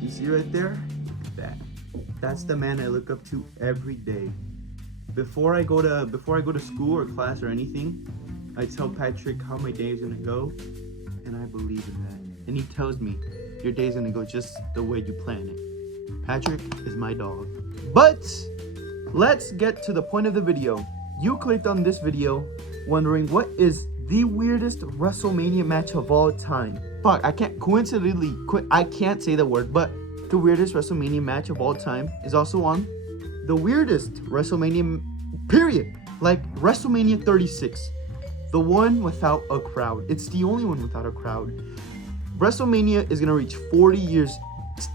You see right there? That's the man I look up to every day. Before I go to school or class or anything, I tell Patrick how my day is gonna go, and I believe in that. And he tells me, your day's gonna go just the way you plan it. Patrick is my dog. But let's get to the point of the video. You clicked on this video wondering what is the weirdest WrestleMania match of all time. Fuck, I can't say the word, but the weirdest WrestleMania match of all time is also on the weirdest WrestleMania period. Like WrestleMania 36. The one without a crowd. It's the only one without a crowd. WrestleMania is gonna reach 40 years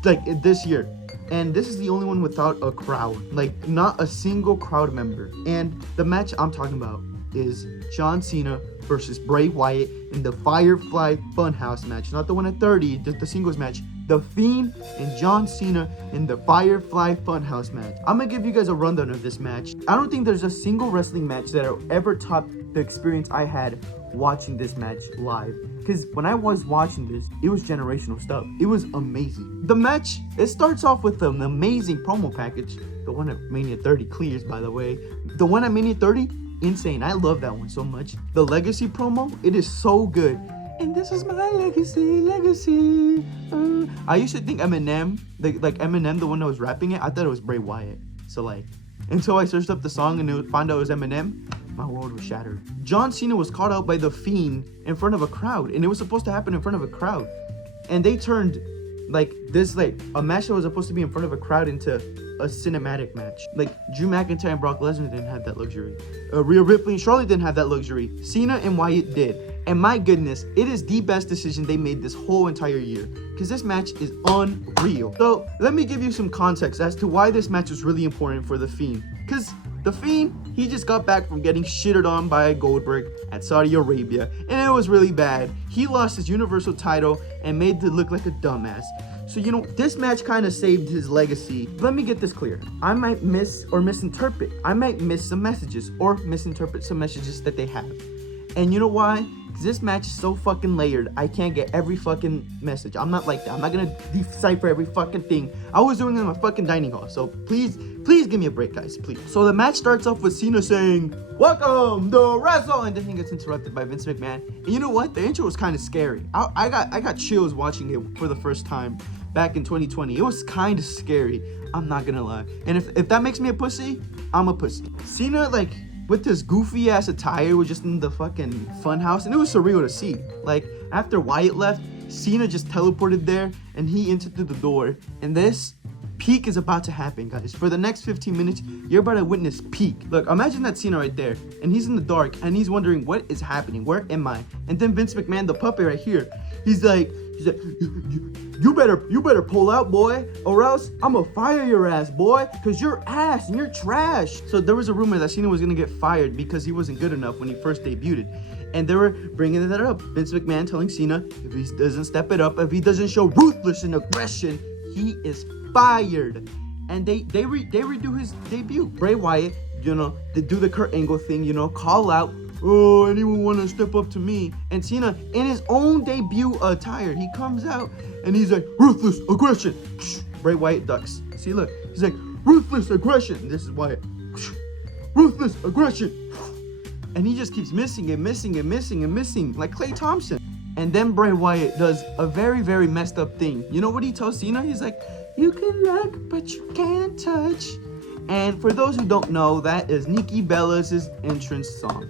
like this year. And this is the only one without a crowd. Like not a single crowd member. And the match I'm talking about is John Cena versus Bray Wyatt in the Firefly Funhouse match. Not the one at 30, just the singles match. The Fiend and John Cena in the Firefly Funhouse match. I'm gonna give you guys a rundown of this match. I don't think there's a single wrestling match that ever topped the experience I had watching this match live. Because when I was watching this, it was generational stuff. It was amazing. The match, it starts off with an amazing promo package. The one at Mania 30 clears, by the way. The one at Mania 30, insane. I love that one so much. The Legacy promo, it is so good. And this is my legacy. I used to think Eminem, like Eminem, the one that was rapping it, I thought it was Bray Wyatt. So like, until I searched up the song and found out it was Eminem, my world was shattered. John Cena was caught out by the Fiend in front of a crowd, and it was supposed to happen in front of a crowd. And they turned like this, like a match that was supposed to be in front of a crowd into a cinematic match. Like Drew McIntyre and Brock Lesnar didn't have that luxury. Rhea Ripley and Charlotte didn't have that luxury. Cena and Wyatt did. And my goodness, it is the best decision they made this whole entire year. Because this match is unreal. So let me give you some context as to why this match was really important for The Fiend. Because The Fiend, he just got back from getting shitted on by Goldberg at Saudi Arabia. And it was really bad. He lost his Universal title and made it look like a dumbass. So, you know, this match kind of saved his legacy. Let me get this clear. I might miss or misinterpret. I might miss some messages or misinterpret some messages that they have. And you know why? Because this match is so fucking layered. I can't get every fucking message. I'm not like that. I'm not going to decipher every fucking thing. I was doing it in my fucking dining hall. So please give me a break, guys. Please. So the match starts off with Cena saying, "Welcome to Wrestle," and then he gets interrupted by Vince McMahon. And you know what? The intro was kind of scary. I got chills watching it for the first time back in 2020. It was kind of scary. I'm not gonna lie. And if that makes me a pussy, I'm a pussy. Cena, like, with this goofy ass attire, was just in the fucking fun house, and it was surreal to see. Like, after Wyatt left, Cena just teleported there, and he entered through the door. And this peak is about to happen, guys. For the next 15 minutes, you're about to witness peak. Look, imagine that Cena right there, and he's in the dark, and he's wondering, what is happening? Where am I? And then Vince McMahon, the puppet right here, he's like, you better pull out, boy, or else I'ma fire your ass, boy, because you're ass and you're trash. So there was a rumor that Cena was gonna get fired because he wasn't good enough when he first debuted. And they were bringing that up. Vince McMahon telling Cena, if he doesn't step it up, if he doesn't show ruthless and aggression, he is fired. And they redo his debut. Bray Wyatt, you know, they do the Kurt Angle thing, you know, call out, "Oh, anyone want to step up to me?" And Cena, in his own debut attire, he comes out and he's like, "Ruthless aggression." Bray Wyatt ducks. See, look, he's like, "Ruthless aggression." This is Wyatt. "Ruthless aggression." And he just keeps missing and missing and missing and missing, like Klay Thompson. And then Bray Wyatt does a very, very messed up thing. You know what he tells Cena? He's like, "You can look, but you can't touch." And for those who don't know, that is Nikki Bella's entrance song.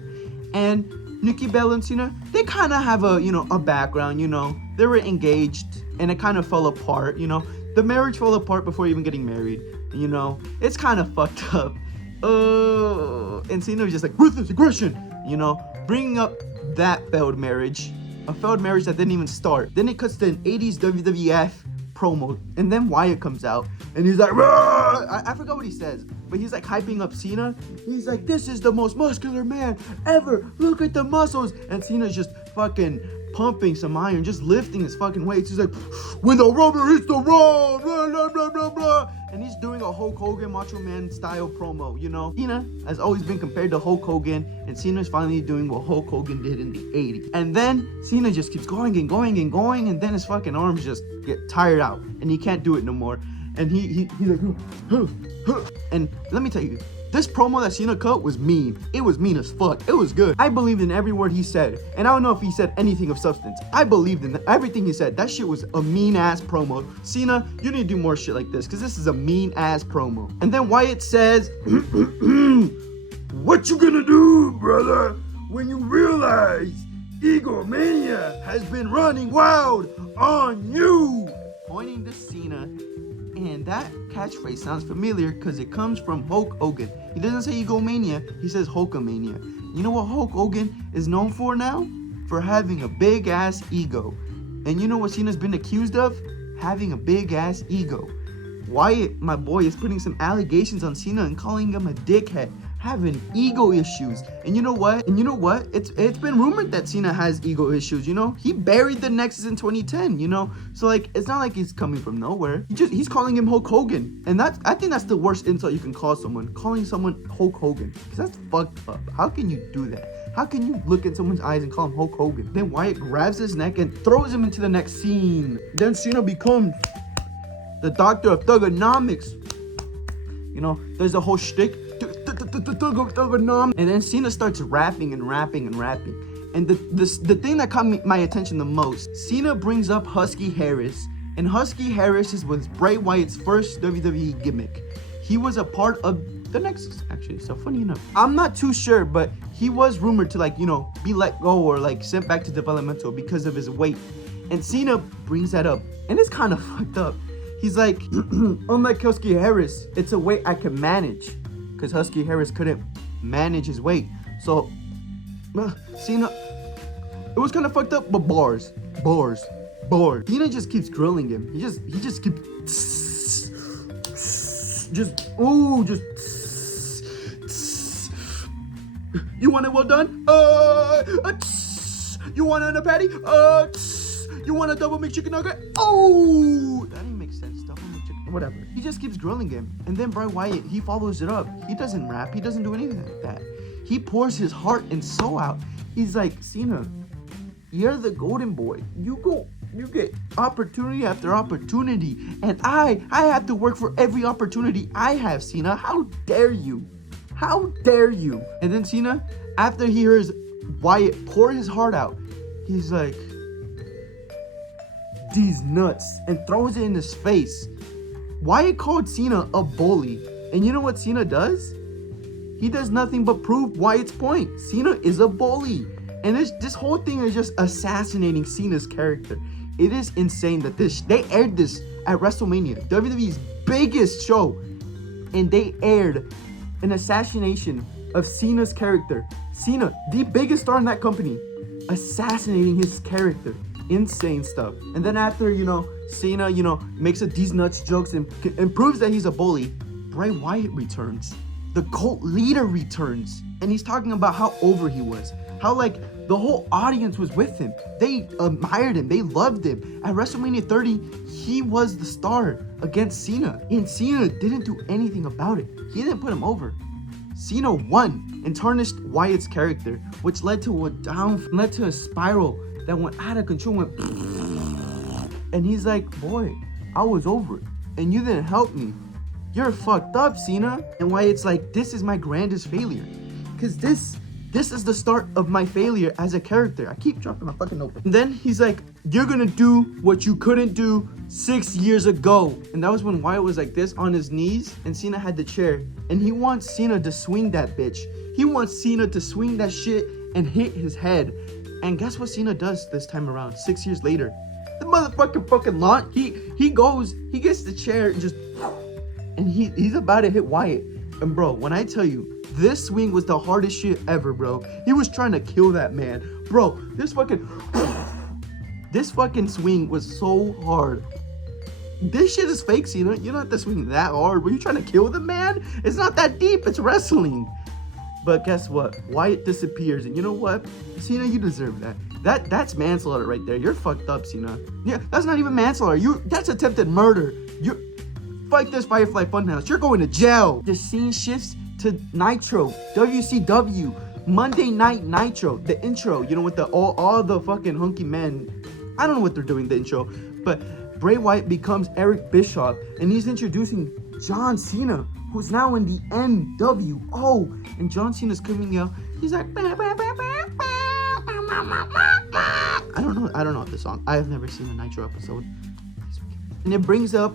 And Nikki Bella and Cena, they kind of have a background, you know. They were engaged, and it kind of fell apart, you know. The marriage fell apart before even getting married, you know. It's kind of fucked up. And Cena was just like, "Ruthless aggression," you know, bringing up that failed marriage. A failed marriage that didn't even start. Then it cuts to an 80s WWF promo, and then Wyatt comes out, and he's like, I forgot what he says, but he's like hyping up Cena. He's like, "This is the most muscular man ever. Look at the muscles." And Cena's just fucking pumping some iron, just lifting his fucking weights. He's like, "When the rubber hits the road, blah, blah, blah, blah, blah." And he's doing a Hulk Hogan Macho Man style promo, you know? Cena has always been compared to Hulk Hogan, and Cena's finally doing what Hulk Hogan did in the 80s. And then Cena just keeps going and going and going, and then his fucking arms just get tired out, and he can't do it no more. And he's like, and let me tell you, this promo that Cena cut was mean. It was mean as fuck. It was good. I believed in every word he said. And I don't know if he said anything of substance. I believed in everything he said. That shit was a mean ass promo. Cena, you need to do more shit like this, because this is a mean ass promo. And then Wyatt says, what you gonna do, brother, when you realize egomania has been running wild on you? Pointing to Cena. And that catchphrase sounds familiar because it comes from Hulk Hogan. He doesn't say egomania, he says Hulkamania. You know what Hulk Hogan is known for now? For having a big ass ego. And you know what Cena's been accused of? Having a big ass ego. Wyatt, my boy, is putting some allegations on Cena and calling him a dickhead, having ego issues. And you know what? It's been rumored that Cena has ego issues, you know? He buried the Nexus in 2010, you know? So like, it's not like he's coming from nowhere. He's calling him Hulk Hogan. And I think that's the worst insult you can call someone, calling someone Hulk Hogan. Because that's fucked up. How can you do that? How can you look at someone's eyes and call him Hulk Hogan? Then Wyatt grabs his neck and throws him into the next scene. Then Cena becomes the doctor of thugonomics. You know, there's a whole shtick. And then Cena starts rapping. And the thing that caught my attention the most, Cena brings up Husky Harris. And Husky Harris was Bray Wyatt's first WWE gimmick. He was a part of the Nexus, actually. So funny enough, I'm not too sure, but he was rumored to, like, you know, be let go or like sent back to developmental because of his weight. And Cena brings that up, and it's kind of fucked up. He's like, unlike Husky Harris, it's a weight I can manage. Because Husky Harris couldn't manage his weight. So, Cena, it was kind of fucked up, but bars. Cena just keeps grilling him. He just keeps, you want it well done? You want it in a patty? You want a double McChicken nugget? Oh, that didn't make sense. Double McChicken, whatever. He just keeps grilling him. And then Bray Wyatt, he follows it up. He doesn't rap. He doesn't do anything like that. He pours his heart and soul out. He's like, Cena, you're the golden boy. You get opportunity after opportunity. And I have to work for every opportunity I have, Cena. How dare you? How dare you? And then Cena, after he hears Wyatt pour his heart out, he's like, these nuts, and throws it in his face. Wyatt called Cena a bully. And you know what Cena does? He does nothing but prove Wyatt's point. Cena is a bully. And this whole thing is just assassinating Cena's character. It is insane that they aired this at Wrestlemania, WWE's biggest show. And they aired an assassination of Cena's character. Cena, the biggest star in that company, assassinating his character. Insane stuff. And then after, Cena, makes these nuts jokes and proves that he's a bully, Bray Wyatt returns. The cult leader returns. And he's talking about how over he was. How, like, the whole audience was with him. They admired him. They loved him. At WrestleMania 30, he was the star against Cena. And Cena didn't do anything about it. He didn't put him over. Cena won and tarnished Wyatt's character, which led to a spiral that went out of control, and he's like, boy, I was over it, and you didn't help me. You're fucked up, Cena. And Wyatt's like, this is my grandest failure, because this is the start of my failure as a character. I keep dropping my fucking notebook. And then he's like, you're gonna do what you couldn't do 6 years ago. And that was when Wyatt was like this on his knees, and Cena had the chair, and he wants Cena to swing that bitch. He wants Cena to swing that shit and hit his head. And guess what Cena does this time around, 6 years later? The motherfucking fucking launch. He goes, he gets the chair and he's about to hit Wyatt. And bro, when I tell you, this swing was the hardest shit ever, bro. He was trying to kill that man. Bro, this fucking swing was so hard. This shit is fake, Cena. You don't have to swing that hard. Were you trying to kill the man? It's not that deep, it's wrestling. But guess what? Wyatt disappears, and you know what? Cena, you deserve that. That's manslaughter right there. You're fucked up, Cena. Yeah, that's not even manslaughter. That's attempted murder. Fight this Firefly Funhouse. You're going to jail. The scene shifts to Nitro, WCW, Monday Night Nitro. The intro, you know, with all the fucking hunky men. I don't know what they're doing, the intro. But Bray Wyatt becomes Eric Bischoff. And he's introducing John Cena, who's now in the NWO. And John Cena's coming out. He's like, I don't know this song. I have never seen a Nitro episode. And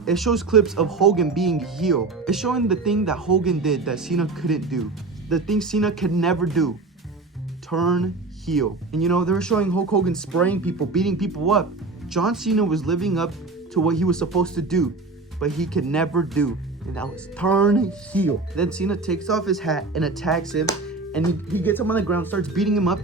it shows clips of Hogan being heel. It's showing the thing that Hogan did that Cena couldn't do. The thing Cena could never do. Turn heel. And you know, they were showing Hulk Hogan spraying people, beating people up. John Cena was living up to what he was supposed to do, but he could never do. And that was turn heel. Then Cena takes off his hat and attacks him. And he gets him on the ground, starts beating him up,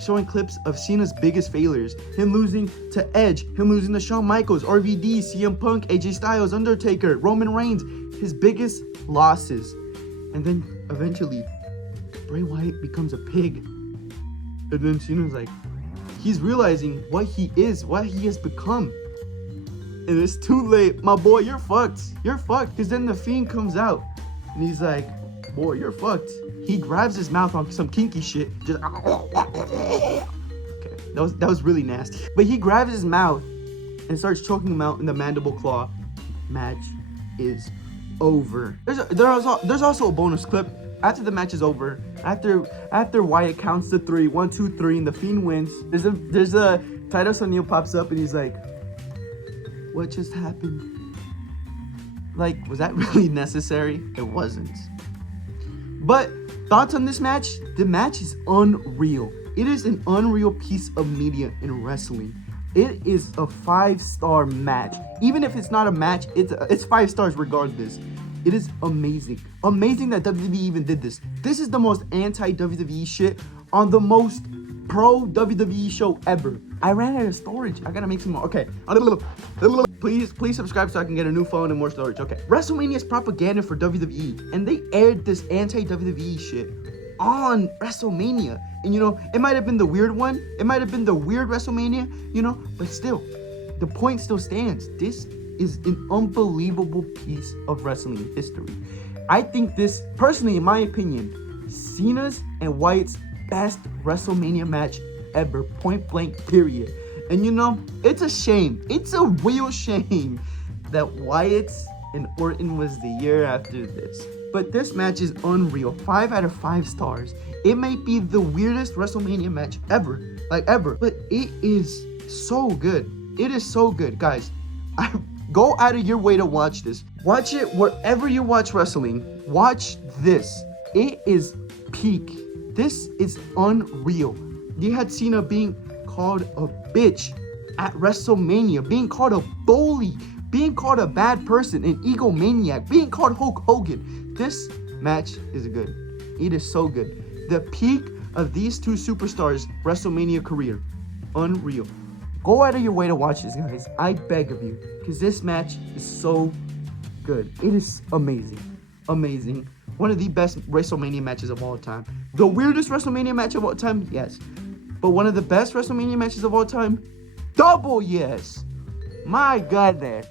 showing clips of Cena's biggest failures. Him losing to Edge, him losing to Shawn Michaels, RVD, CM Punk, AJ Styles, Undertaker, Roman Reigns, his biggest losses. And then eventually, Bray Wyatt becomes a pig. And then Cena's like, he's realizing what he is, what he has become. And it's too late. My boy, you're fucked. You're fucked. Because then the Fiend comes out. And he's like, boy, you're fucked. He grabs his mouth on some kinky shit. Just okay, that was really nasty. But he grabs his mouth and starts choking him out in the mandible claw. Match is over. There's also a bonus clip after the match is over. After Wyatt counts to 3, 1, 2, 3, and the Fiend wins. There's a Titus O'Neil pops up and he's like, "What just happened?" Like, was that really necessary? It wasn't. But thoughts on this match? The match is unreal. It is an unreal piece of media in wrestling. It is a 5-star match. Even if it's not a match, it's 5 stars regardless. It is amazing. Amazing that WWE even did this. This is the most anti-WWE shit on the most pro-WWE show ever. I ran out of storage. I gotta make some more. Okay. Please subscribe so I can get a new phone and more storage. Okay. WrestleMania is propaganda for WWE. And they aired this anti-WWE shit on WrestleMania. And you know, it might have been the weird one. It might have been the weird WrestleMania, you know, but still, the point still stands. This is an unbelievable piece of wrestling history. I think this, personally, in my opinion, Cena's and Wyatt's best WrestleMania match ever, point blank, period. And you know, it's a shame. It's a real shame that Wyatt's and Orton was the year after this. But this match is unreal. 5 out of 5 stars. It may be the weirdest WrestleMania match ever. Like ever. But it is so good. It is so good. Guys, go out of your way to watch this. Watch it wherever you watch wrestling. Watch this. It is peak. This is unreal. You had Cena being called a bitch at WrestleMania, being called a bully, being called a bad person, an egomaniac, being called Hulk Hogan. This match is good. It is so good. The peak of these two superstars' WrestleMania career. Unreal. Go out of your way to watch this, guys. I beg of you. Because this match is so good. It is amazing. Amazing. One of the best WrestleMania matches of all time. The weirdest WrestleMania match of all time? Yes. But one of the best WrestleMania matches of all time? Double yes. My goodness.